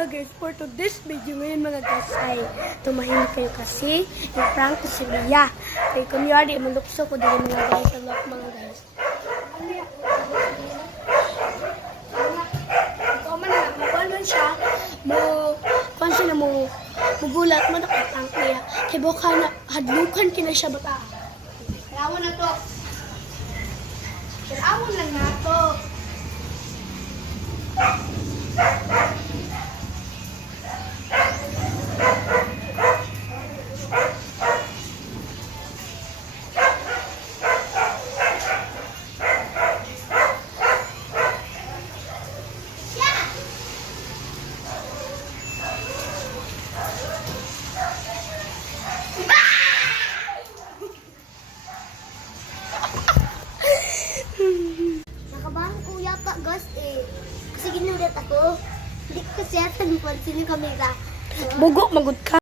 mga guys, for today's video ngayon mga guys ay tumahimik kayo kasi i-prank ko si Mia. Kaya kunyari, malukso ko din mga guys. Salok mga guys. Ikaw man na, makuha siya. Kung siya na mugulat mo nakaprank niya. Kaya baka na, hadlukan kina siya bata. Kailangan na to. Kailangan lang na to. Nakabahan ko yata guys kasi ginulat ako. Hindi ko kasi ata ng pansin yung kamera. Bugo, magod ka.